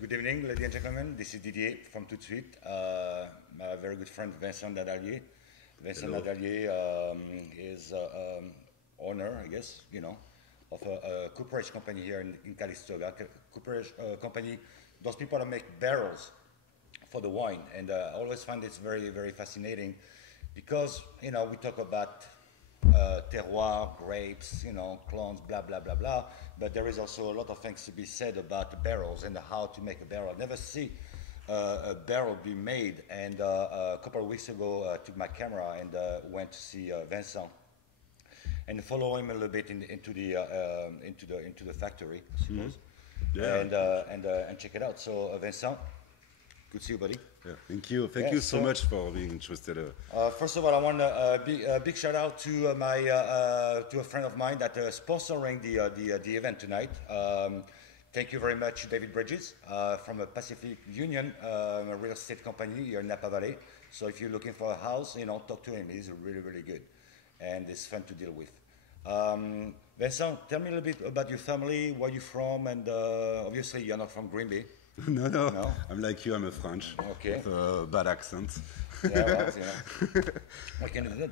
Good evening, ladies and gentlemen. This is Didier from Tout de Suite. My very good friend Vincent Nadalier. Vincent Hello. Nadalier is owner, I guess, of a cooperage company here in Calistoga. Cooperage company, those people that make barrels for the wine. And I always find this very, very fascinating because, we talk about terroir, grapes, clones, blah, blah, blah, blah. But there is also a lot of things to be said about the barrels and how to make a barrel. I never see a barrel be made. And a couple of weeks ago, I took my camera and went to see Vincent and follow him a little bit into the factory, I suppose, Yeah. and check it out. So Vincent, good to see you, buddy. Yeah. Thank you. Thank Yeah, you so so- much for being interested. First of all, I want a big shout out to to a friend of mine that sponsoring the event tonight. Thank you very much, David Bridges from a Pacific Union, a real estate company here in Napa Valley. So if you're looking for a house, talk to him. He's really, really good, and it's fun to deal with. Vincent, tell me a little bit about your family, where you're from, and obviously you're not from Green Bay. No, no, No? I'm like you. I'm a French Okay. with a bad accent. Yeah, well, we can do that.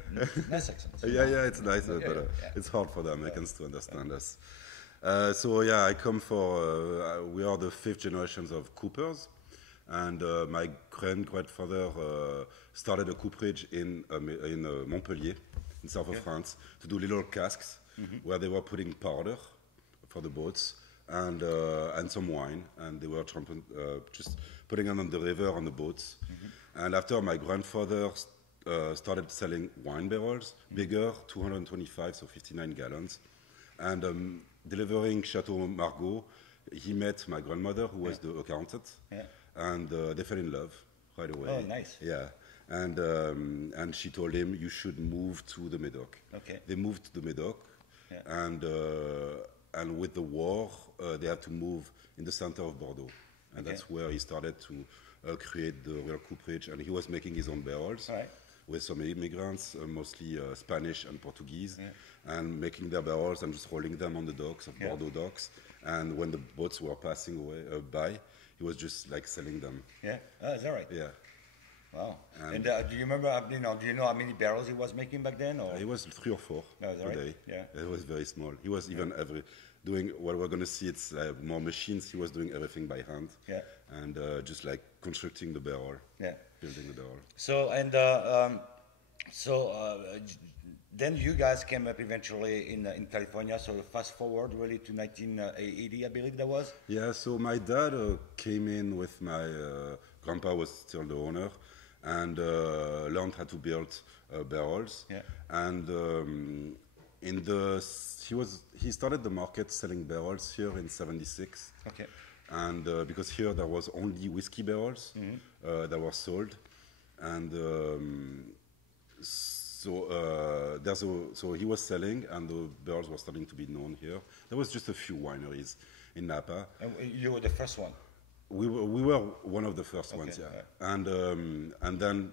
Nice accent. Yeah, it's nice, Yeah, but yeah. it's hard for the Americans to understand us. So yeah, I come for. We are the fifth generations of coopers, and my grandfather started a cooperage in Montpellier, in south of France, to do little casks where they were putting powder for the boats and some wine, and they were just putting them on the river on the boats. And after my grandfather started selling wine barrels, bigger, 225, so 59 gallons, and delivering Chateau Margaux, he met my grandmother, who was the accountant, Yeah. and they fell in love right away. Oh, nice. Yeah, and she told him, you should move to the Médoc. Okay. They moved to the Médoc, Yeah. and with the war, they had to move in the center of Bordeaux, and that's where he started to create the real cooperage. And he was making his own barrels All right. with some immigrants, mostly Spanish and Portuguese, and making their barrels and just rolling them on the docks of Bordeaux docks. And when the boats were passing away by, he was just like selling them. Yeah. Oh, is that right? Yeah, Wow. And do you remember? Do you know how many barrels he was making back then? Or it was 3 or 4 Oh, is that a right? day. Yeah. It was very small. He was even doing what we're going to see. It's more machines. He was doing everything by hand. Yeah. And just like constructing the barrel, Yeah. building the barrel. So then you guys came up eventually in California. So fast forward really to 1980, I believe that was. Yeah, so my dad came in with my grandpa was still the owner, and learned how to build barrels. Yeah. And he started the market selling barrels here in '76. Okay. And because here there was only whiskey barrels that were sold, and so he was selling, and the barrels were starting to be known here. There was just a few wineries in Napa. And you were the first one. We were one of the first ones, Okay, yeah. And then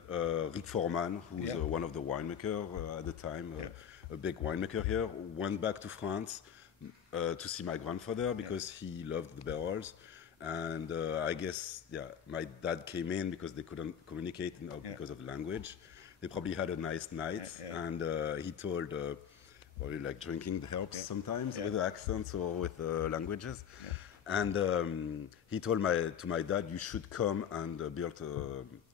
Rick Foreman, who's Yeah. one of the winemaker at the time, a big winemaker here, went back to France to see my grandfather because he loved the barrels. And I guess, my dad came in because they couldn't communicate because of language. They probably had a nice night, and he told, probably like drinking helps sometimes with the accents or with the languages. And he told to my dad, you should come and build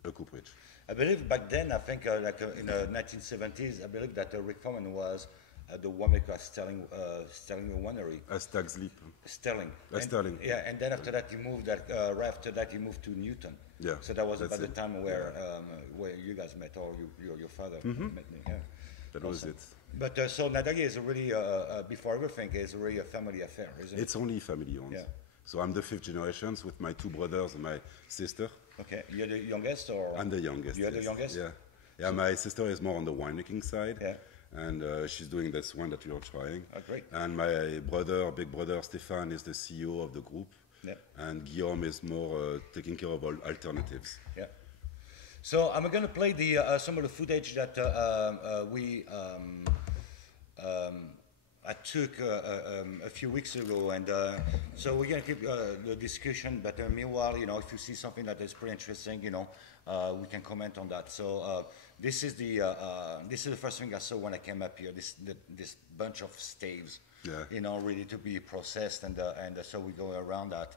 a cooperage. I believe back then, I think in the 1970s, I believe that Rick Foreman was the winemaker Sterling Winery. Stag's Leap. Sterling. Sterling. Yeah, and then after that he moved. Right after that he moved to Newton. Yeah, So that was that's about the it. time where you guys met, or your father met me. Yeah. That was it. But so Nadagi is really before everything is really a family affair, isn't it? It's only family owned. Yeah. So I'm the fifth generation with my 2 brothers and my sister. Okay, you're the youngest, or I'm the youngest. You're the yes. youngest. Yeah. Yeah, my sister is more on the winemaking side. Yeah. And she's doing this one that we are trying. Oh, great. And my big brother Stéphane is the CEO of the group. Yeah. And Guillaume is more taking care of all alternatives. Yeah. So I'm going to play some of the footage that I took a few weeks ago, and so we're gonna keep the discussion. But meanwhile, you know, if you see something that is pretty interesting, you know, we can comment on that. So this is the first thing I saw when I came up here. This bunch of staves, you know, ready to be processed, and so we go around that.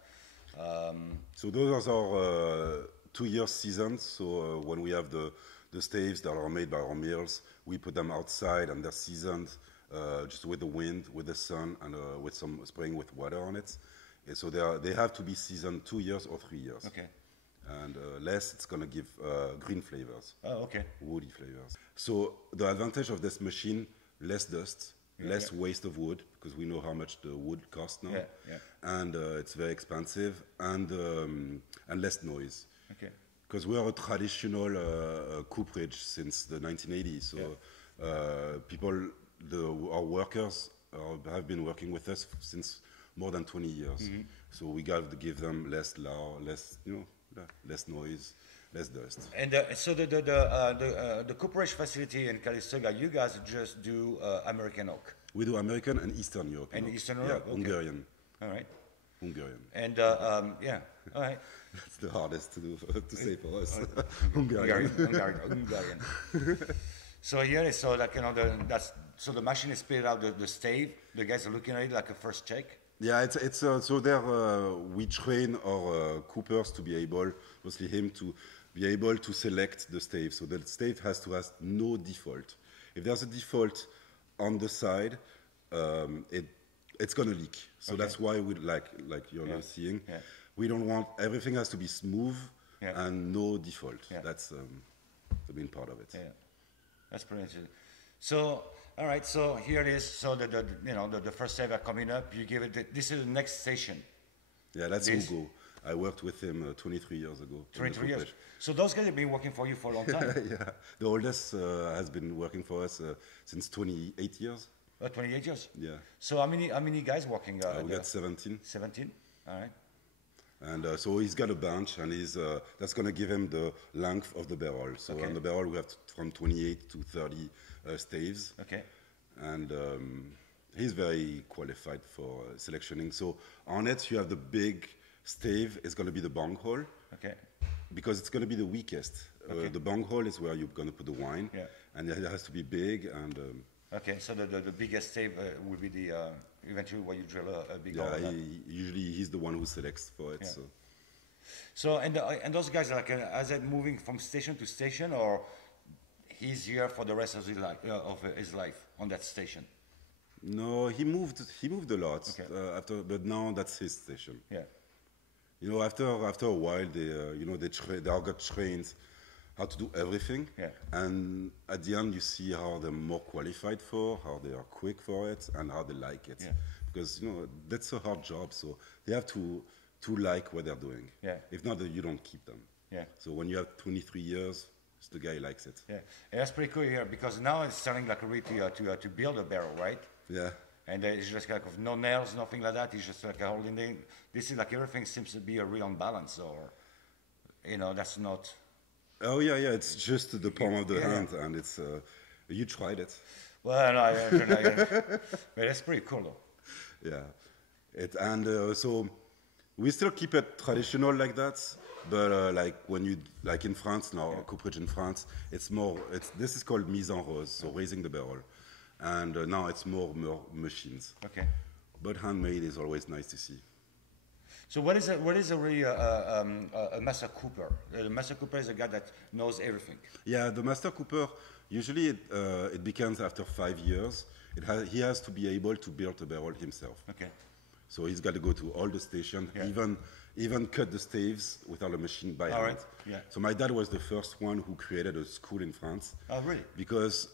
So those are our 2-year seasons. So when we have the staves that are made by our mills, we put them outside and they're seasoned just with the wind, with the sun, and with some spraying with water on it. And so they have to be seasoned 2 years or 3 years. Okay. And less, it's going to give green flavors. Oh, okay. Woody flavors. So the advantage of this machine, less dust, less waste of wood, because we know how much the wood costs now. And it's very expensive, and less noise. Okay. Because we are a traditional cooperage since the 1980s. So our workers have been working with us since more than 20 years. So we got to give them less noise, less dust. And so the cooperage facility in Calistoga, you guys just do American oak? We do American and Eastern Europe. And Eastern Europe? Okay. Hungarian. All right. Hungarian. And yeah, all right. That's the hardest to say for us. Hungarian. Hungarian. So here, so like, you know, so the machine is spit out the stave. The guys are looking at it like a first check. Yeah, it's so there we train our coopers to be able, mostly him, to be able to select the stave. So the stave has to have no default. If there's a default on the side, it's gonna leak. So that's why we like you're now seeing. Yeah. We don't want, everything has to be smooth and no default. Yeah. That's the main part of it. Yeah, that's pretty interesting. So, all right, so here it is. So the first stave are coming up. You give it. This is the next station. Yeah, that's Hugo. I worked with him 23 years ago. 23 years. So those guys have been working for you for a long time. Yeah, the oldest has been working for us since 28 years. 28 years. Yeah. So how many guys working? We got 17. 17. All right. And so he's got a bench, and that's going to give him the length of the barrel. So on the barrel, we have from 28 to 30 staves. Okay. And he's very qualified for selectioning. So on it, you have the big stave. It's going to be the bung hole. Okay. Because it's going to be the weakest. The bung hole is where you're going to put the wine. Yeah. And it has to be big and... okay, so the biggest stave will be the eventually where you drill a big hole. Yeah, usually he's the one who selects for it. Yeah. So and those guys are like, is it moving from station to station, or he's here for the rest of his life on that station? No, he moved a lot but now that's his station. Yeah. You know, after a while, they all got trained how to do everything. Yeah. And at the end, you see how they're more qualified for, how they are quick for it, and how they like it. Yeah. Because, that's a hard job, so they have to like what they're doing. Yeah. If not, you don't keep them. Yeah. So when you have 23 years, the guy likes it. Yeah. And that's pretty cool here, because now it's starting like really to build a barrel, right? Yeah. And it's just like no nails, nothing like that. It's just like a holding thing. This is like everything seems to be a real unbalance, or, that's not... Oh yeah, it's just the palm of the hand, and it's you tried it. Well, no, but that's pretty cool though. Yeah, so we still keep it traditional like that, but like in France now, cooperage in France, this is called mise en rose, so raising the barrel, and now it's more machines. Okay. But handmade is always nice to see. So what is really a master cooper? The master cooper is a guy that knows everything. Yeah, the master cooper, usually it begins after 5 years. He has to be able to build a barrel himself. Okay. So he's got to go to all the stations, even cut the staves without a machine by hand. Right. Yeah. So my dad was the first one who created a school in France. Oh, really? Because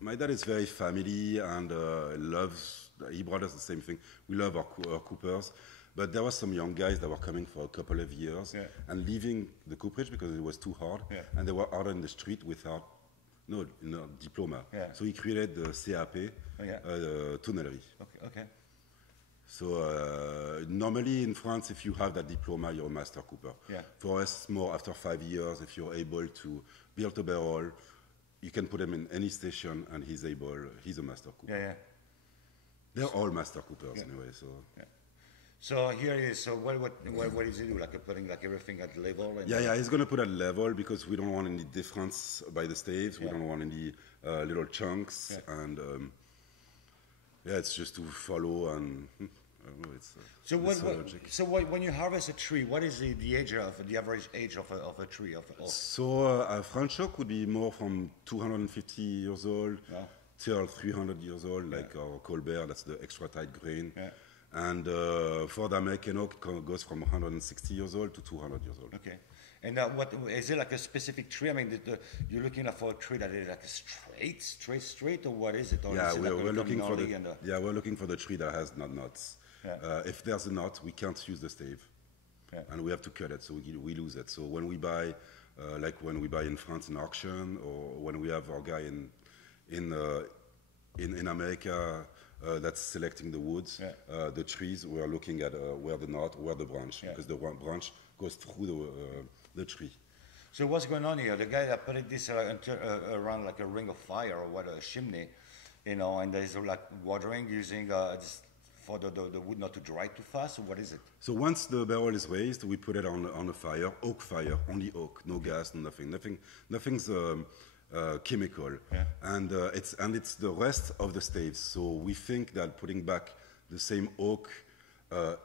my dad is very family and he brought us the same thing. We love our coopers. But there were some young guys that were coming for a couple of years and leaving the cooperage because it was too hard. Yeah. And they were out on the street without diploma. Yeah. So he created the CAP, tonnellerie. Okay. So normally in France, if you have that diploma, you're a master cooper. Yeah. For us, more after 5 years, if you're able to build a barrel, you can put him in any station and he's a master cooper. Yeah. They're all master coopers anyway. So Yeah. So here is so what does he do? Like putting like everything at level. And yeah, he's gonna put at level because we don't want any difference by the staves. We Yeah. don't want any little chunks, and yeah, it's just to follow and. I don't know, it's, So it's logic. when you harvest a tree, what is the age of the average age of a tree of So a French oak would be more from 250 years old Wow. till 300 years old, like our Colbert, that's the extra tight grain. Yeah. And for the American oak, it goes from 160 years old to 200 years old. Okay. And what is it like a specific tree? I mean, you're looking for a tree that is like a straight, or what is it? Or Yeah, is it we're, like a we're looking for the nollie and we're looking for the tree that has not nuts. Yeah. If there's a nut, we can't use the stave, Yeah. and we have to cut it, so we lose it. So when we buy, like when we buy in France in auction, or when we have our guy in America that's selecting the woods, Yeah. the trees, we are looking at where the nut, where the branch, Yeah. because the branch goes through the tree. So what's going on here? The guy that put this around like a ring of fire or what, a chimney, you know, and there's like watering using for the wood not to dry too fast, or what is it? So once the barrel is raised, we put it on a fire, oak fire, only oak, no gas, no nothing's chemical, Yeah. and it's the rest of the staves. So we think that putting back the same oak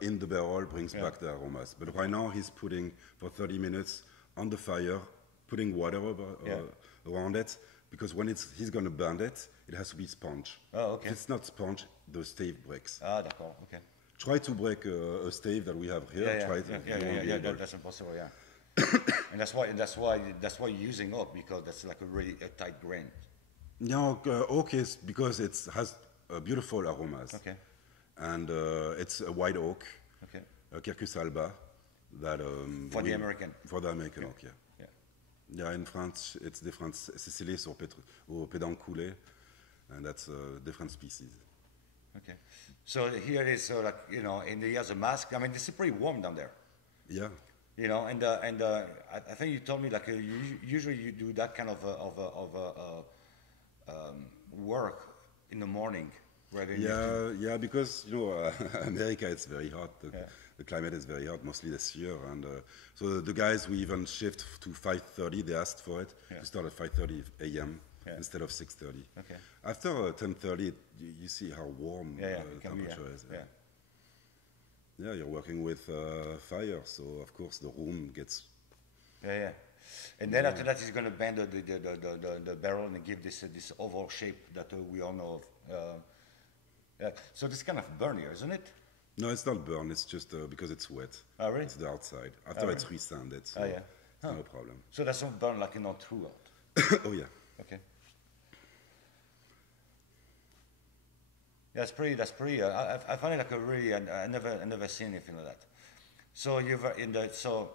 in the barrel brings back the aromas. But right now he's putting for 30 minutes on the fire, putting water around it, because when he's going to burn it, it has to be sponge. Oh, okay. If it's not sponge, the stave breaks. Ah, d'accord, okay. Try to break a stave that we have here. Yeah, Try it. You won't be able. that's impossible, yeah. And that's why you're using oak, because that's like a really tight grain. No, oak is because it has beautiful aromas. Okay. And it's a white oak, Okay. Quercus alba, that For the American. For the American oak, yeah. Yeah. Yeah, in France it's different. Sicilies or Pédonculé, and that's a different species. Okay. So here it is, so like, you know, and he has a mask. I mean, this is pretty warm down there. Yeah. You know, and I think you told me like usually you do that kind of work in the morning, rather than Yeah, because you know America it's very hot. The climate is very hot, mostly this year, and so the guys we even shift to 5:30. They asked for it to start at 5:30 a.m. instead of 6:30. Okay. After 10:30, you see how warm it the can be, temperature is. Yeah. Yeah, you're working with fire, so of course the room gets. Yeah. And then after that, he's going to bend the barrel and give this oval shape that we all know of. Yeah. So this kind of burn here, isn't it? No, it's not burn. It's just because it's wet. Oh, really? It's the outside. After it's resanded, so yeah. it's no problem. So that's not burn like not throughout. Oh yeah. Okay. That's pretty. I find it like a really. I never seen anything like that. So so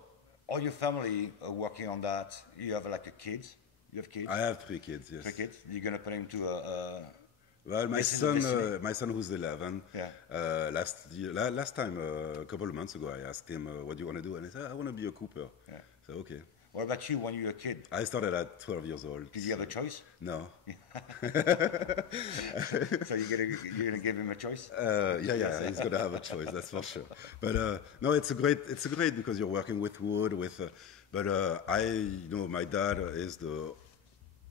all your family are working on that. You have like a kids. You have kids. I have 3 kids. Yes. 3 kids. You're gonna put him to a. Well, my This is my son who's 11. Yeah. Last time, a couple of months ago, I asked him, "What do you want to do?" And he said, "I want to be a cooper." Yeah. So okay. What about you when you were a kid? I started at 12 years old. Did you have a choice? No. So you're gonna give him a choice? Yeah, he's gonna have a choice, that's for sure. But no, it's great because you're working with wood, but my dad is the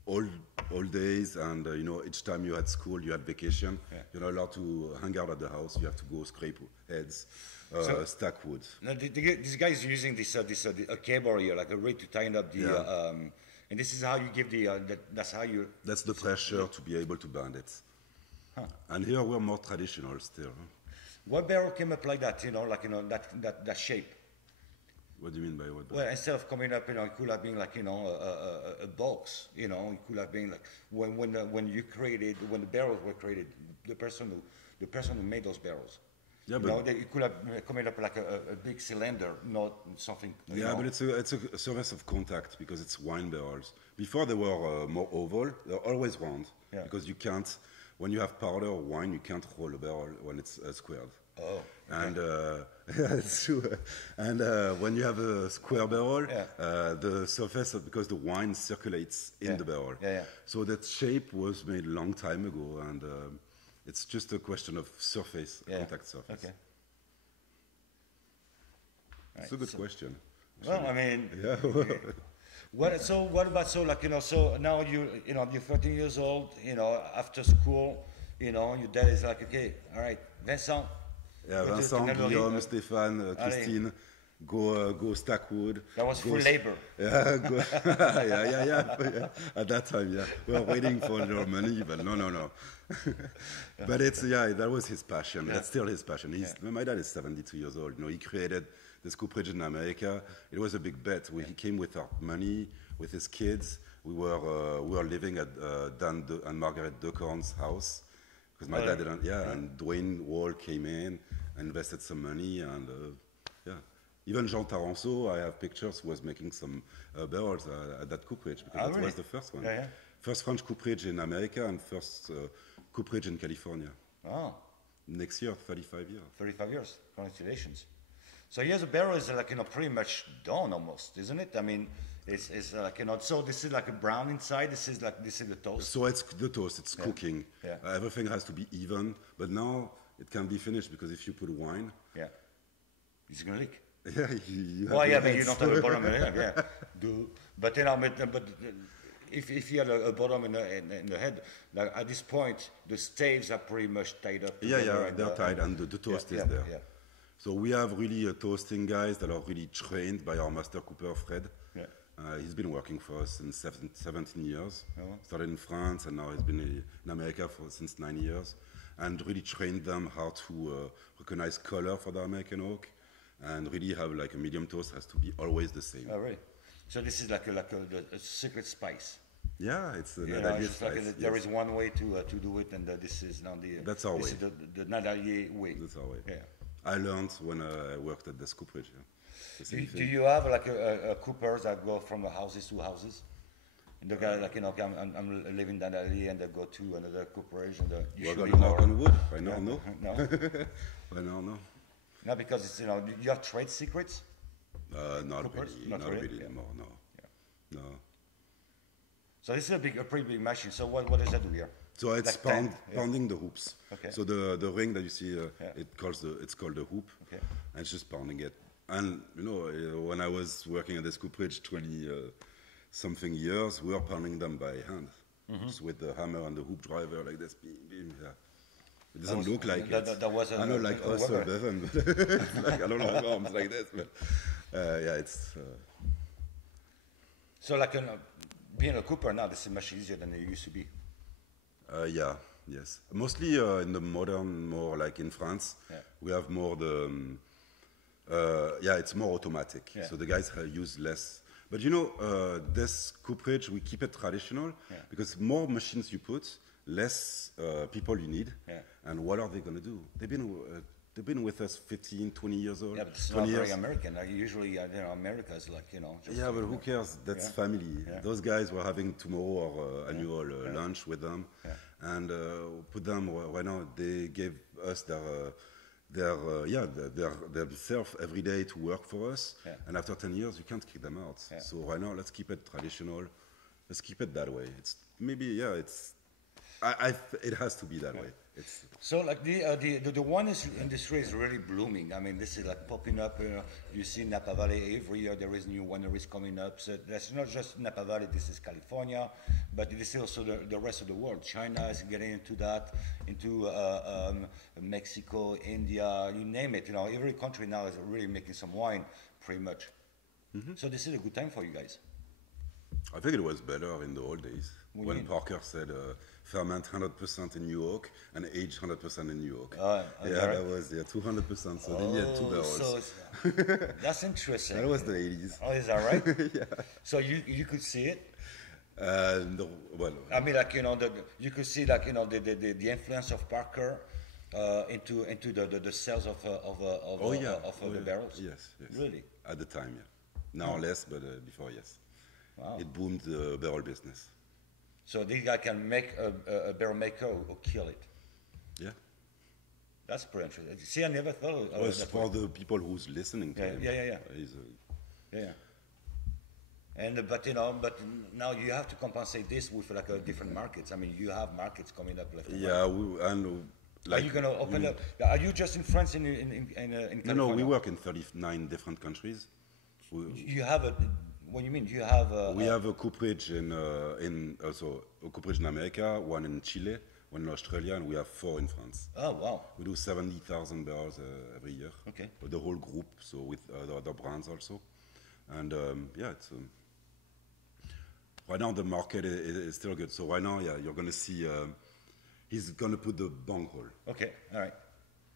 old days, and each time you had school, you had vacation. Yeah. You're not allowed to hang out at the house. You have to go scrape heads, stack wood. Now, this guy is using a cable here, like a rig to tighten up the. And this is how you give that's how you. That's the pressure to be able to bend it. Huh. And here we're more traditional still. What barrel came up like that? That shape. What do you mean by what? Well, instead of coming up, it could have been like a box. It could have been like when the barrels were created, the person who made those barrels. Yeah, but it could have coming up like a big cylinder, not something. But it's a surface of contact because it's wine barrels. Before they were more oval, they're always round because you can't. When you have powder or wine, you can't roll a barrel when it's squared. Oh. Okay. And it's true. And when you have a square barrel, the surface because the wine circulates in the barrel. Yeah. So that shape was made a long time ago, and It's just a question of surface, contact surface. Okay. It's a good question. Well, I mean, Yeah. what about so now you're 13 years old, after school, your dad is like, okay, all right, Vincent. Yeah, go to Vincent, Tenerife. Guillaume, Stéphane, Allez. Christine, go stack wood. That was go free s- labor. Yeah, yeah. At that time, yeah, we were waiting for your money, but no. But that was his passion. That's still his passion. My dad is 72 years old. He created this cooperage in America. It was a big bet. He came with our money, with his kids. We were living at Dan and Margaret Decorn's house because my dad didn't. Yeah, and Dwayne Wall came in, invested some money, and even Jean Taranso, I have pictures, was making some barrels at that cooperage because that really? was the first one. Yeah. First French cooperage in America and first cooperage in California. Oh, Next year, 35 years. 35 years. Congratulations. So here's a barrel is pretty much done almost, isn't it? I mean, it's so this is like a brown inside. This is the toast. So it's the toast, it's cooking. Yeah. Everything has to be even, but now it can be finished because if you put wine, Yeah. It's gonna leak. yeah, you have Well, yeah, the but you heads. don't have a bottom in it, yeah. But if you had a bottom in the head, like at this point, the staves are pretty much tied up. together and, they're tied and the toast is there. Yeah. So we have really toasting guys that are really trained by our master cooper, Fred. Yeah. He's been working for us since 17 years. Oh. Started in France and now he's been in America since 9 years. And really trained them how to recognize color for the American oak. And really have like a medium toast has to be always the same. Oh, really? So this is like a secret spice. Yeah, it's the You know, Nadalier it's just like spice. there yes. is one way to do it, and this is now the. That's our this way. Is the Nadalier way. That's our way. Yeah. I learned when I worked at the cooperage. Yeah. The same Do thing. you have like a coopers that go from houses to houses? And the guy I'm living in Nadalier, and they go to another cooperage, and We're usually gonna knock more- on wood. Right now, no. No, Right now, no. no, because it's you have trade secrets. Not Coopers? really. Not Not really? really Yeah. anymore. No. Yeah. No. So this is a pretty big machine. So what does that do here? So it's Like tank, yeah. pounding the hoops. Okay. So the ring that you see, Yeah. it's called the hoop, Okay. and it's just pounding it. And when I was working at this cooperage 20 something years, we were pounding them by hand, just with the hammer and the hoop driver like this. Beam, beam, yeah. It doesn't was- look like that- it. that was I know, like a us worker. Bevan, but it's like I don't know arms like this, but yeah, it's. So being a cooper now, this is much easier than it used to be. Yeah, yes. Mostly in the modern, more like in France, Yeah. we have more it's more automatic. Yeah. So the guys use less. But this cooperage, we keep it traditional because more machines you put, less people you need. Yeah. And what are they going to do? They've been with us 15, 20 years old. Yeah, but it's not 20 very years. American. Usually, America is like just. Yeah, but who cares? That's Yeah. family. Yeah. Those guys were having tomorrow our annual lunch with them, and put them right now. They gave us their self every day to work for us, Yeah. and after 10 years, you can't kick them out. Yeah. So right now, let's keep it traditional. Let's keep it that way. It's maybe it's. It has to be that way. It's So like the wine industry is really blooming. I mean, this is like popping up. You see Napa Valley every year. There is new wineries coming up. So that's not just Napa Valley. This is California, but this is also the rest of the world. China is getting into that, into Mexico, India, you name it. Every country now is really making some wine, pretty much. So this is a good time for you guys. I think it was better in the old days What do you when mean? Parker said ferment 100% in New York and age 100% in New York. Oh, is yeah, that right? that was 200%. So they needed 2 barrels. So that's interesting. That was the 80s. Oh, is that right? Yeah. So you could see it. No, well, I mean, you could see the influence of Parker into the sales of the barrels. Yes, yes. Really? At the time, yeah. Now less, but before, yes. Wow. It boomed the barrel business. So this guy can make a barrel maker or kill it. Yeah. That's pretty interesting. See, I never thought of Well, it's that for way. the people who's listening to Yeah, him. yeah. He's Yeah. And but now you have to compensate this with like a different markets. I mean, you have markets coming up left and right. Yeah, and Are like you going to open up? Are you just in France in California? no, we work in 39 different countries. You have a. What do you mean? You have a. We have a cooperage in also a cooperage in America, one in Chile, one in Australia, and we have 4 in France. Oh wow. We do 70,000 barrels every year. Okay. With the whole group, so with the other brands also, and yeah, it's. Right now the market is still good. So right now, yeah, you're gonna see. He's gonna put the bung hole. Okay. All right.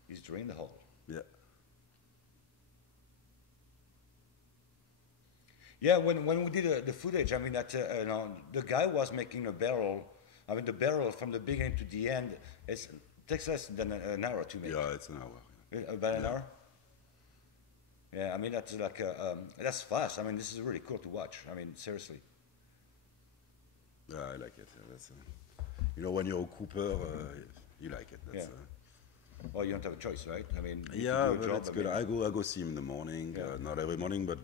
He's drilling the hole. Yeah. Yeah, when we did the footage, I mean, that the guy was making a barrel. I mean, the barrel from the beginning to the end takes less than an hour to make. Yeah, it's an hour. About an hour. Yeah, I mean that's like that's fast. I mean, this is really cool to watch. I mean, seriously. Yeah, I like it. That's, when you're a cooper, you like it. That's, Well, you don't have a choice, right? I mean, yeah, but it's good. I go see him in the morning. Not every morning, but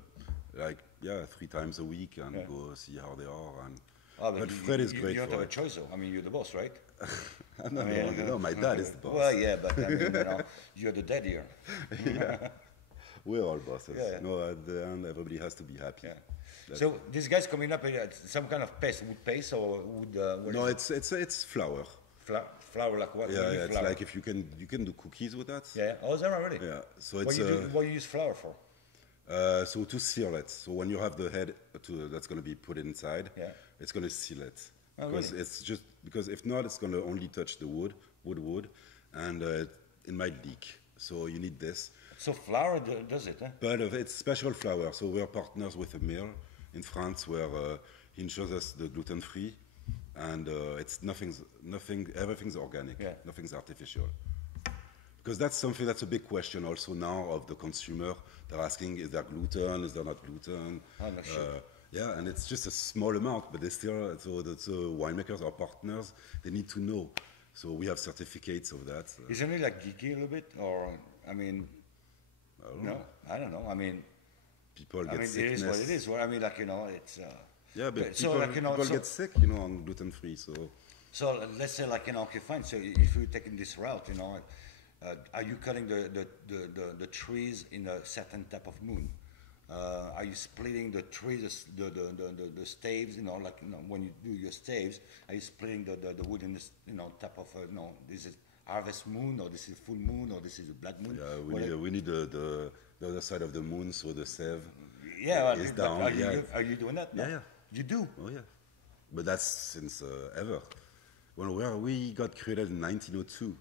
like 3 times a week, and go see how they are. And but Fred is great. You don't for have a it. choice, though. I mean, you're the boss, right? No, my dad is the boss. Well, yeah, but I mean, you're the dad here. Yeah. We're all bosses. Yeah. No, at the end, everybody has to be happy. Yeah. So this guy's coming up with some kind of paste, wood paste or wood? No, it's flour. Flour, like what? Yeah, it's like if you can do cookies with that. Yeah. Oh, is that really? Yeah. So What it's you use flour for? so to seal it. So when you have the head that's going to be put inside, it's going to seal it. Oh, because really? it's just because if not, it's going to only touch the wood, and it might leak. So you need this. So flour does it, huh? But it's special flour. So we're partners with a mill in France where he ensures us the gluten-free, and it's everything's organic. Yeah. Nothing's artificial. Because that's something that's a big question also now of the consumer. They're asking, is there gluten? Is there not gluten? Oh, no shit. Yeah, and it's just a small amount, but they still, so the winemakers, our partners, they need to know. So we have certificates of that. Isn't it like geeky a little bit? Or, I mean, I don't know. I mean, people get sickness. It is what it is. Well, I mean, like, it's... yeah, but so, people, like, people get sick, on gluten-free, so... So let's say, like, okay, fine. So if you're taking this route, are you cutting the trees in a certain type of moon? Are you splitting the trees, the staves? When you do your staves, are you splitting the wood in this, type of, this is harvest moon, or this is full moon, or this is a black moon? Yeah, we need the other side of the moon, so the save is but down. Are you doing that? No? Yeah. You do? Oh yeah, but that's since ever. We got created in 1902.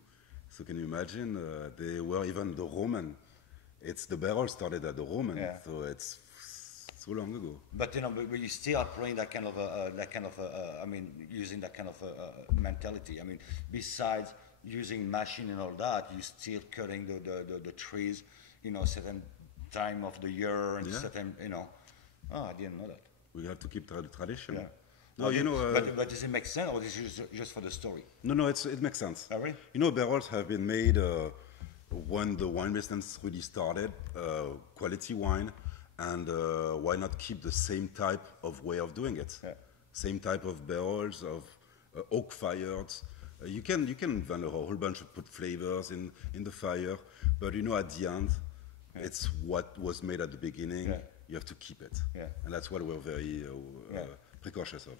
So can you imagine? They were even the Roman. It's the barrel started at the Roman, so it's so long ago. But but you still are playing that kind of I mean, using that kind of mentality. I mean, besides using machine and all that, you still cutting the trees, certain time of the year and certain, Oh, I didn't know that. We have to keep the tradition. Yeah. No, but does it make sense, or is it just for the story? No, it makes sense. Oh, really? Barrels have been made when the wine business really started, quality wine, and why not keep the same type of way of doing it? Yeah. Same type of barrels of oak fired. You can invent a whole bunch of put flavors in the fire, but at the end, it's what was made at the beginning. Yeah. You have to keep it, and that's what we're very precautious of.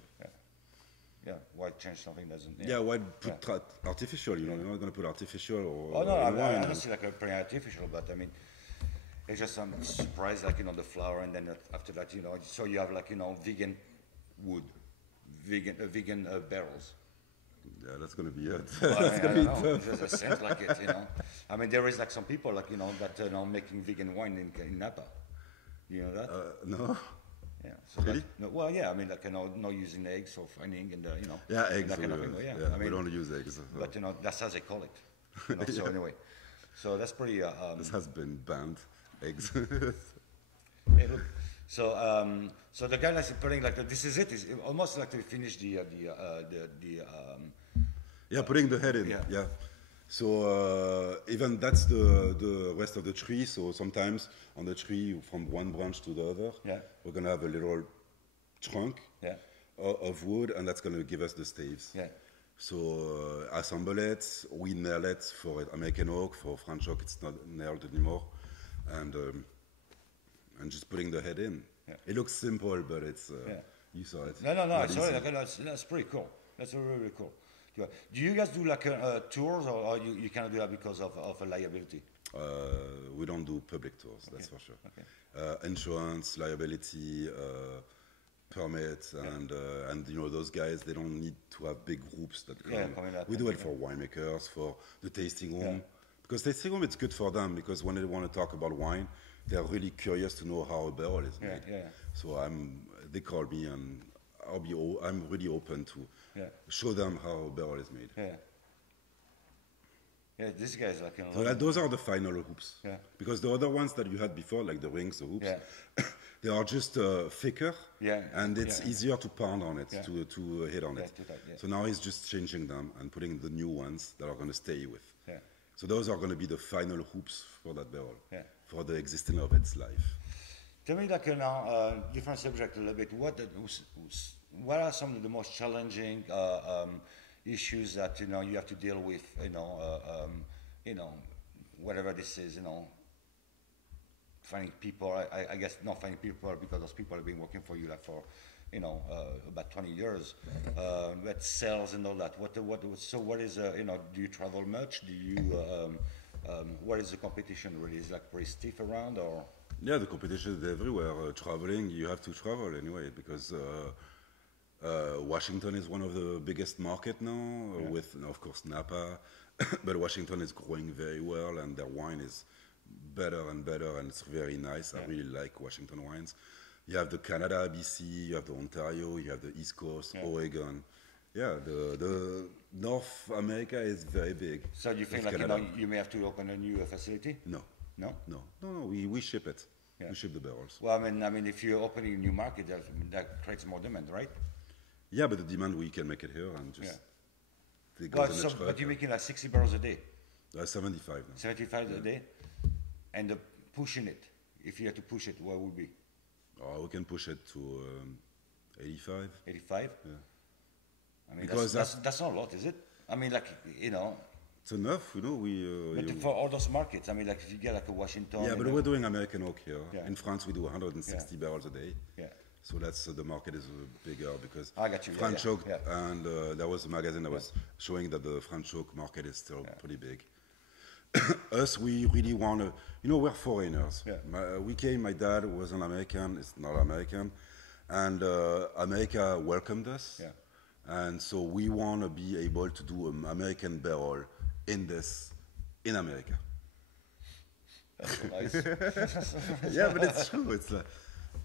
Yeah, why change something doesn't? Yeah, why put artificial? You're not going to put artificial or. Oh no, I don't see like a pretty artificial, but I mean, it's just I'm surprised, like the flour, and then after that, so you have like vegan wood, vegan barrels. Yeah, that's going to be it. Well, that's going to be tough. It just sounds like it, I mean, there is like some people like that making vegan wine in Napa. You know that? No. Yeah. So really? Well, yeah. I mean, like not using eggs or finding and Yeah, eggs. That kind of thing. Yeah. I mean, we don't use eggs. But that's how they call it. So anyway, so that's pretty. This has been banned. Eggs. Yeah, look. So the guy that's putting like this is it. Is almost like to finish the Yeah, putting the head in. Yeah. So even that's the rest of the tree. So sometimes on the tree, from one branch to the other, we're gonna have a little trunk Yeah. of wood, and that's going to give us the staves. Yeah. So assemble it, we nail it for American oak. For French oak, it's not nailed anymore, and just putting the head in. Yeah. It looks simple, but it's Yeah. you saw it. No, Not sorry, easy. that's pretty cool. That's really, really cool. Do you guys do like tours, or you cannot do that because of a liability? We don't do public tours, that's for sure. Okay. Insurance, liability, permits, and you know those guys, they don't need to have big groups that come. Yeah, coming up We do and- it for winemakers, for the tasting room, Yeah. because tasting room it's good for them because when they want to talk about wine, they're really curious to know how a barrel is Yeah, made. yeah. So they call me and I'm really open to Yeah. show them how a barrel is made. Yeah. Yeah, this guy's like, you know, So those are the final hoops. Yeah. Because the other ones that you had before, like the rings, the hoops, Yeah. they are just thicker, Yeah. and it's Yeah. easier to pound on it, Yeah. to hit on Yeah, it. to that, yeah. So now he's just changing them and putting the new ones that are going to stay with. Yeah. So those are going to be the final hoops for that barrel, Yeah. for the existing of its life. Tell me, like, now, different subject a little bit. What are some of the most challenging issues that you have to deal with? Whatever this is, finding people. I guess not finding people because those people have been working for you like for, about 20 years. But sales and all that. So what is do you travel much? Do you what is the competition really? Is it like pretty stiff around or? Yeah, the competition is everywhere. Traveling, you have to travel anyway because Washington is one of the biggest market now, with of course Napa, but Washington is growing very well and their wine is better and better and it's very nice. I really like Washington wines. You have the Canada, BC, you have the Ontario, you have the East Coast, Oregon. Yeah, the North America is very big. So you think like Canada. you may have to open a new facility? No. No? No, we ship it. Yeah. We ship the barrels. Well, I mean, if you're opening a new market, that creates more demand, right? Yeah, but the demand, we can make it here and just they go Well, in the truck. but you're making like 60 barrels a day, 75 now. 75 a day, and pushing it. If you had to push it, what would be? Oh, we can push it to 85. 85? Yeah. I mean, Because that's not a lot, is it? I mean, like, It's enough, but for all those markets, I mean, like if you get like a Washington. Yeah, but we're doing American oak here. Yeah. In France, we do 160 barrels a day. Yeah. So that's the market is bigger because I got you, yeah, French yeah, oak, yeah. and there was a magazine that was showing that the French oak market is still pretty big. Us, we really want to, we're foreigners. Yeah. My dad was an American, is not American, and America welcomed us. Yeah. And so we want to be able to do an American barrel in America. That's so nice. Yeah, but it's true. It's like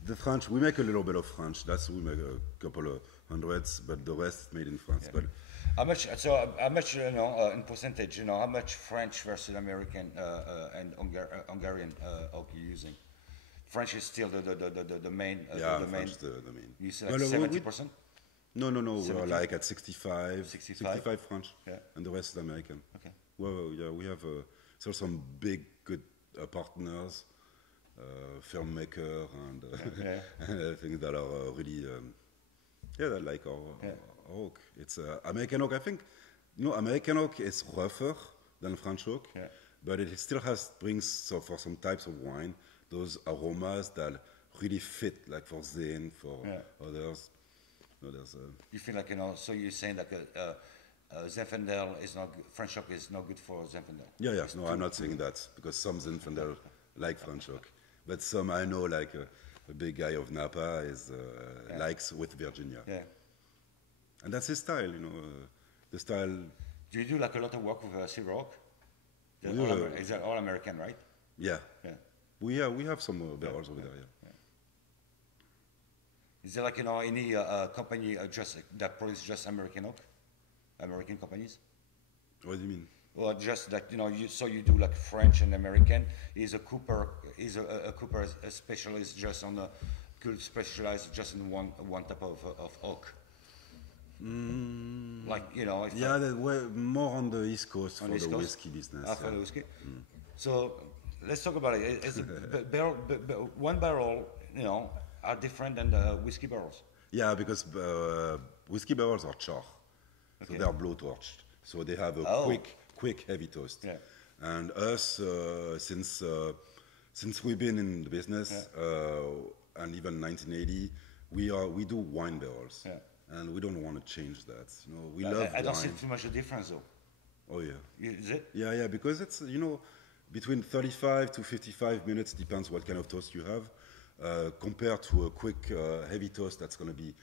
the French. We make a little bit of French. We make a couple of hundreds, but the rest is made in France. Yeah. But How much in percentage, how much French versus American and Hungarian oak you're using? French is still the main. yeah, the main. French the main. You say like 70%? No. We're 70? like at 65. 65? French, Yeah. and the rest is American. Okay. Well, yeah, we have still some big, good partners, filmmaker, and and things that are really, that like our oak. It's American oak. I think, American oak is rougher than French oak, but it still brings for some types of wine those aromas that really fit, like for Zin, for others. You feel like, so you're saying that Zinfandel is not good, French oak is not good for Zinfandel? Yeah. No, I'm not saying that because some Zinfandel like French oak, but some I know, like a big guy of Napa likes with Virginia. Yeah. And that's his style, the style. Do you do like a lot of work with Silver Oak? Is that all American, right? Yeah. Yeah. We have some barrels over there. Yeah. Is there like any company that produces just American oak? American companies? What do you mean? Well, just that you do like French and American. Is a Cooper a specialist just on could specialize just in one type of oak? Like we're more on the East Coast for the whiskey business. For the whiskey. So let's talk about it. Is one barrel, are different than the whiskey barrels? Yeah, because whiskey barrels are char, so they are blowtorched. So they have a quick heavy toast. Yeah. And us, since we've been in the business, and even 1980, we do wine barrels, and we don't want to change that. You know, we love I don't wine. see too much of difference though. Oh yeah. Is it? Yeah, because it's, you know, between 35 to 55 minutes, depends what kind of toast you have, compared to a quick heavy toast that's going to be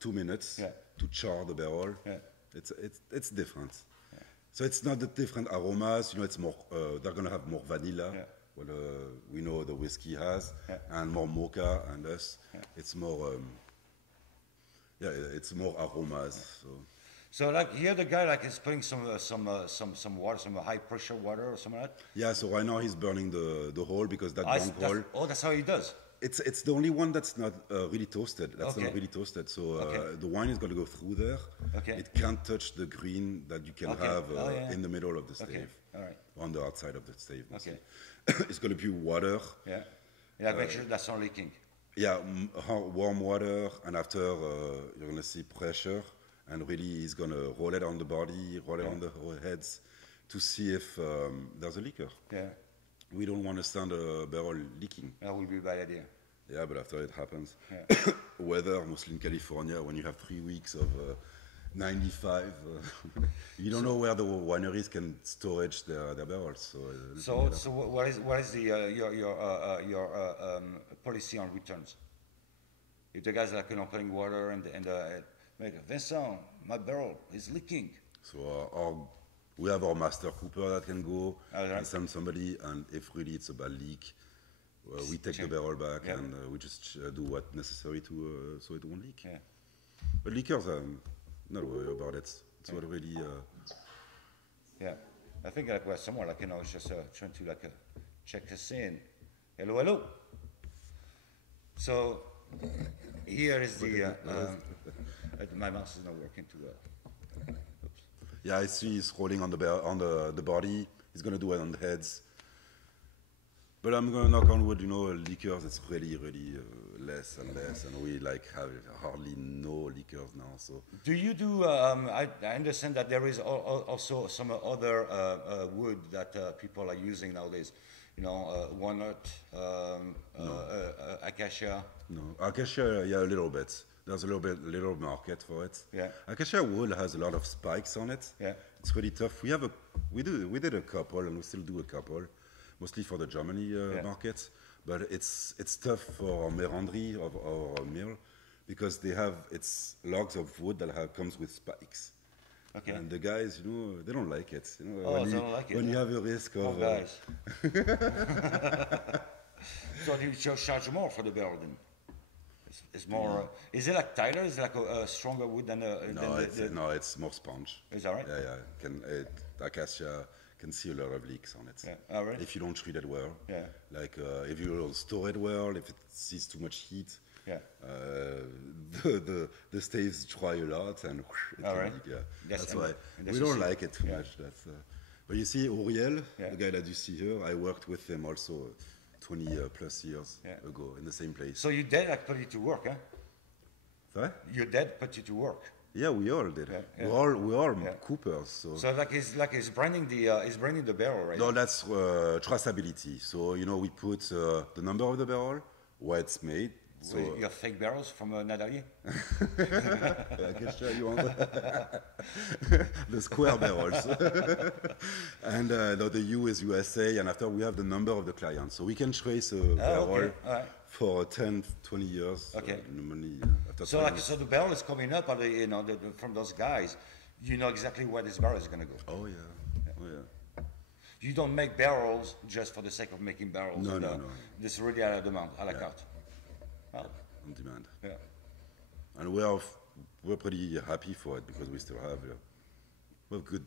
2 minutes to char the barrel. Yeah. It's different. So it's not the different aromas, you know, it's more, they're going to have more vanilla, what we know the whiskey has, and more mocha and us. It's more, it's more aromas. So like here the guy like is putting some water, some high pressure water or something like that. Yeah, so right now he's burning the hole because that long hole. Oh, that's how he does. It's the only one that's not really toasted. That's not really toasted. So the wine is going to go through there. Okay. It can't touch the green that you can have in the middle of the stave. All right. On the outside of the stave. Okay. It's going to be water. Yeah. Yeah, make sure that's not leaking. Yeah, warm water, and after you're going to see pressure, and really he's going to roll it on the body, roll it on the heads, to see if there's a leaker. Yeah. We don't want to stand a barrel leaking. That would be a bad idea. Yeah, but after it happens. Yeah. Weather, mostly in California, when you have 3 weeks of 95, you don't know where the wineries can storage their barrels. So what is the your policy on returns? If the guys are putting water and like, Vincent, my barrel is leaking. So we have our master cooper that can go and send somebody, and if really it's a bad leak, we take the barrel back and we just do what's necessary to so it won't leak. Yeah. But leakers, not worry about it. It's not really. Yeah, I think like we're somewhere like just trying to check us in. Hello. So here is the. My mouse is not working too well. Yeah, I see he's rolling on the body. He's gonna do it on the heads. But I'm gonna knock on wood. You know, liquors it's really less and less, and we have hardly no liquors now. So. Do you do? I understand that there is also some other wood that people are using nowadays. You know, walnut, acacia. No, acacia, yeah, a little bit. There's a little market for it. Yeah. Acacia wood has a lot of spikes on it. Yeah. It's really tough. We did a couple, and we still do a couple, mostly for the Germany market. But it's tough for Méranderie or mill because it's logs of wood that comes with spikes. Okay. And the guys, you know, they don't like it. You know, they don't like it. When you have a risk of. Guys. So you charge more for the barrel then? It's more. Is it like Tyler? Is it like a stronger wood than No, it's more sponge. Is that right? Yeah. Acacia can see a lot of leaks on it. Yeah. Oh, really? If you don't treat it well. Yeah. Like if you don't store it well, if it sees too much heat. Yeah. The staves dry a lot and it can right. leak. Yeah. That's why we don't like it too much. But you see, Uriel, the guy that you see here, I worked with him also 20 plus years ago in the same place. So your dad put you to work, huh? Sorry? Your dad put you to work. Yeah, we all did. Yeah. We all coopers. So he's branding the barrel, right? No, that's traceability. So you know, we put the number of the barrel, where it's made. So you have fake barrels from Nadalier? I can show you on the square barrels. And the U is USA, and after we have the number of the client. So we can trace a barrel for 10, 20 years. Okay. Normally, so the barrel is coming up from those guys. You know exactly where this barrel is going to go. Oh, yeah. You don't make barrels just for the sake of making barrels. No. This is really à la demande, à la carte. On demand. Yeah. And we're pretty happy for it because we still have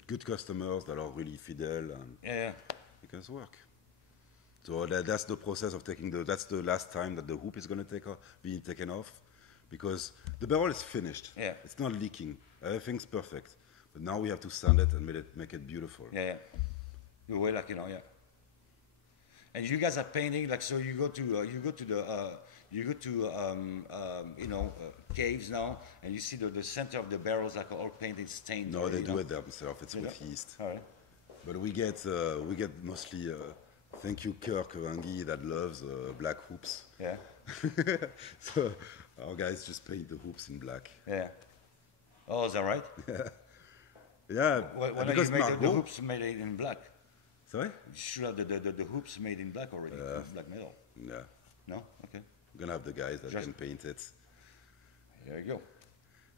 good customers that are really fidel and it can work. So that's the process of that's the last time that the hoop is going to be taken off because the barrel is finished. Yeah. It's not leaking. Everything's perfect. But now we have to sand it and make it beautiful. Yeah. The way And you guys are painting like so. You go to caves now, and you see the center of the barrels like all painted, stained. No, or, they you do know. it themselves. It's with yeast. All right. But we get mostly. Thank you, Kirk Wangi, that loves black hoops. Yeah. So our guys just paint the hoops in black. Yeah. Oh, is that right? Yeah. When because you made the Margot. hoops made it in black. Sorry? You should have the hoops made in black already. Black metal. Yeah. No? Okay. I'm gonna have the guys that Just- can paint it. There you go.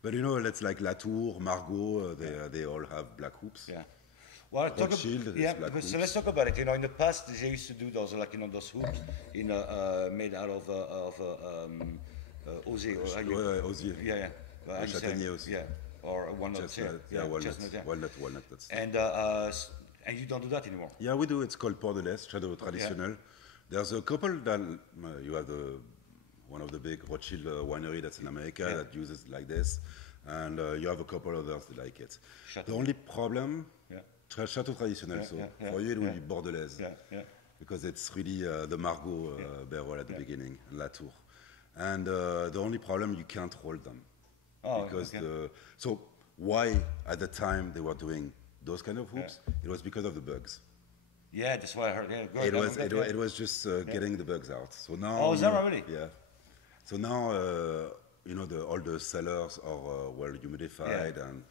But you know, let's like Latour, Margot, they all have black hoops. Yeah. Well, Rothschild is black so hoops. let's talk about it. You know, in the past, they used to do those, like, you know, those hoops made out of osier. Or how you- Osier. Yeah, yeah. How you say it? Châtaignier aussi. Yeah, or walnut. Chestnut, Yeah, walnut, chestnut, yeah. walnut. That's And you don't do that anymore. yeah, we do. It's called Port de l'Est, Château Traditionnel. There's a couple that you have one of the big Rothschild winery that's in America that uses it like this, and you have a couple others that like it. Chateau. The only problem, Yeah. Château Traditionnel. So yeah, for you it will yeah. be Bordelaise. Yeah, yeah. Because it's really the Margot barrel at the beginning, Latour. And the only problem, you can't hold them. Oh, Because okay. so why at the time they were doing those kind of hoops? It was because of the bugs. Yeah, that's what I heard. Yeah, go It ahead, was it was just getting the bugs out. So now. Oh, is that really? Yeah. So now you know all the cellars are well humidified and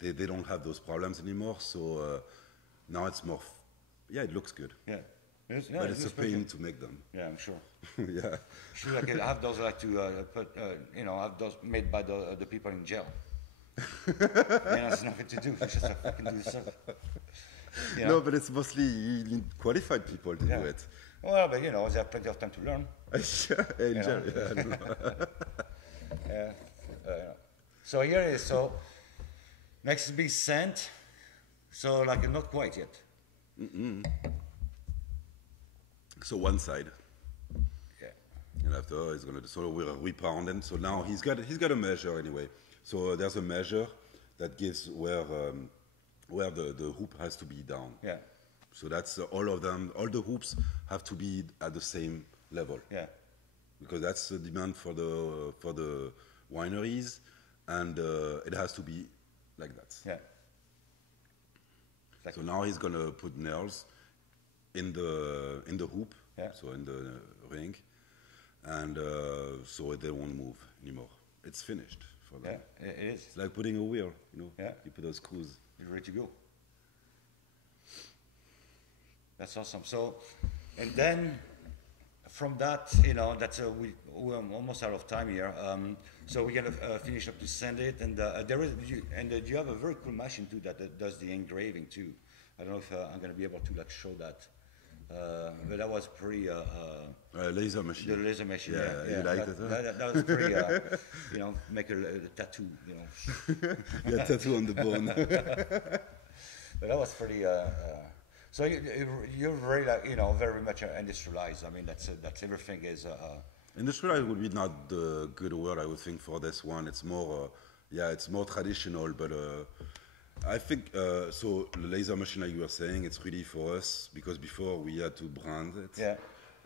they don't have those problems anymore. So now it's more. Yeah, it looks good. Yeah. But it's a pain to make them. Yeah, I'm sure. Yeah. Should like have those like to put have those made by the people in jail. There's nothing to do. It's just like fucking do stuff. You know? No, but it's mostly you need qualified people to do it. Well, but they have plenty of time to learn. In jail, yeah, I know. Yeah. So here it is. So next to be sent. So like not quite yet. So one side, Yeah. and after he's gonna. So we'll repound them. So now he's got a measure anyway. So there's a measure that gives where the hoop has to be down. Yeah. So that's all of them. All the hoops have to be at the same level. Yeah. Because that's the demand for the wineries, and it has to be like that. Yeah. So now he's gonna put nails in the hoop, Yeah. so in the ring, and so they won't move anymore. It's finished for them. Yeah. It is. It's like putting a wheel, you know. Yeah. You put those screws. You're ready to go. That's awesome. So, and then from that, that's we're almost out of time here. So we're gonna finish up to send it, and you have a very cool machine too that does the engraving too. I don't know if I'm gonna be able to like show that, but that was pretty. Laser machine. The laser machine. Yeah, you like that, it, huh? that was pretty. Make a tattoo. Yeah, tattoo on the bone. But that was pretty. So you're very very much industrialized. I mean that's everything is. Industrialized would be not the good word, I would think, for this one. It's more, it's more traditional, but I think, so the laser machine, like you were saying, it's really for us, because before we had to brand it. Yeah.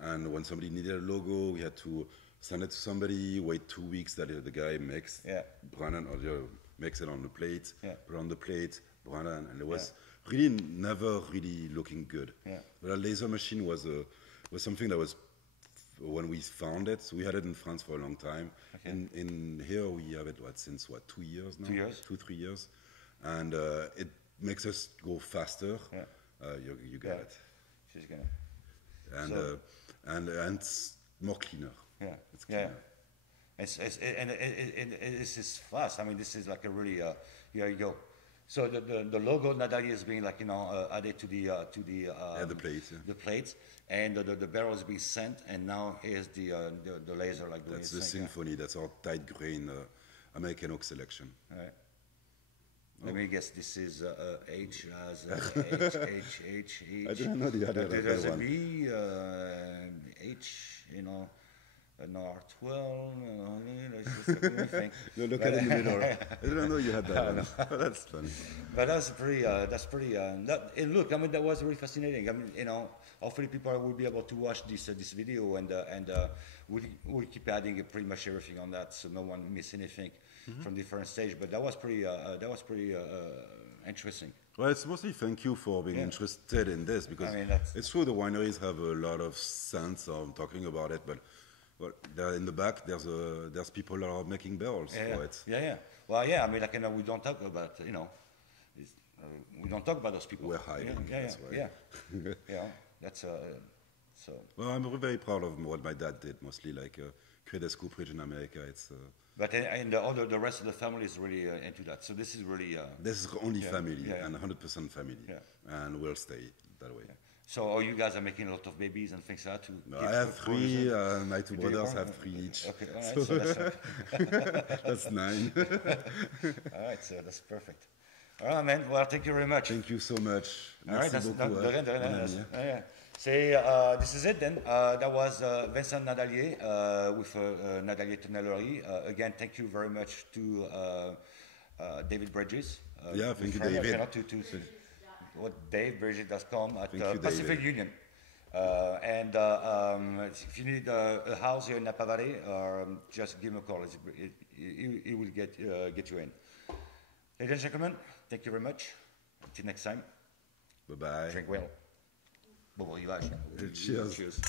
And when somebody needed a logo, we had to send it to somebody, wait 2 weeks that the guy makes, brand it, or makes it on the plate, put it on the plate, brand it, and it was really never really looking good. Yeah. But a laser machine was something that was, when we found it, so we had it in France for a long time. Okay. In here we have it since 2 years now? 2 years? 2-3 years, and it makes us go faster. Yeah. You got it, She's gonna. and and it's more cleaner. Yeah. It's cleaner. This is fast. I mean, this is like a really. Here you go. So the logo Nadali is being added to the The plate. Yeah. the plate, and the barrel is being sent, and now here's the laser like doing That's its the thing, Symphony. That's our tight grain American oak selection. yeah. All right. Let me guess. This is H as H. I don't know the other There's a one. B, H. an R12. It's just let me think. You look at it in the middle. I didn't know you had that one. That's funny. But that's pretty. And look, I mean, that was really fascinating. I mean, hopefully people will be able to watch this video, and we'll keep adding pretty much everything on that, so no one miss anything from different stage. But that was pretty. Interesting. Well, it's mostly thank you for being interested in this, because I mean, it's true the wineries have a lot of sense of talking about it, but there in the back there's people that are making barrels for it. Yeah. Well, yeah. I mean, like, we don't talk about we don't talk about those people. We're hiding. That's why. Yeah. That's so. Well, I'm very proud of what my dad did, mostly like Credes Cooperage in America. It's. But the rest of the family is really into that. So this is really. This is only family and 100% family, and will stay that way. Yeah. So you guys are making a lot of babies and things like that too? No, I have 3. My 2 brothers have 3 each. Okay, all right. So that's, that's 9. All right, so that's perfect. All right, man. Well, thank you very much. Thank you so much. All right, Merci beaucoup. This is it then. That was Vincent Nadalier with Nadalier Tonnellerie. Again, thank you very much to David Bridges. Thank you, David. DaveBridges.com at Pacific David. Union. If you need a house here in Napa Valley, just give him a call. He will get you in. Ladies and gentlemen, thank you very much. Until next time. Bye-bye. Drink well. Bon voyage. Cheers. Cheers.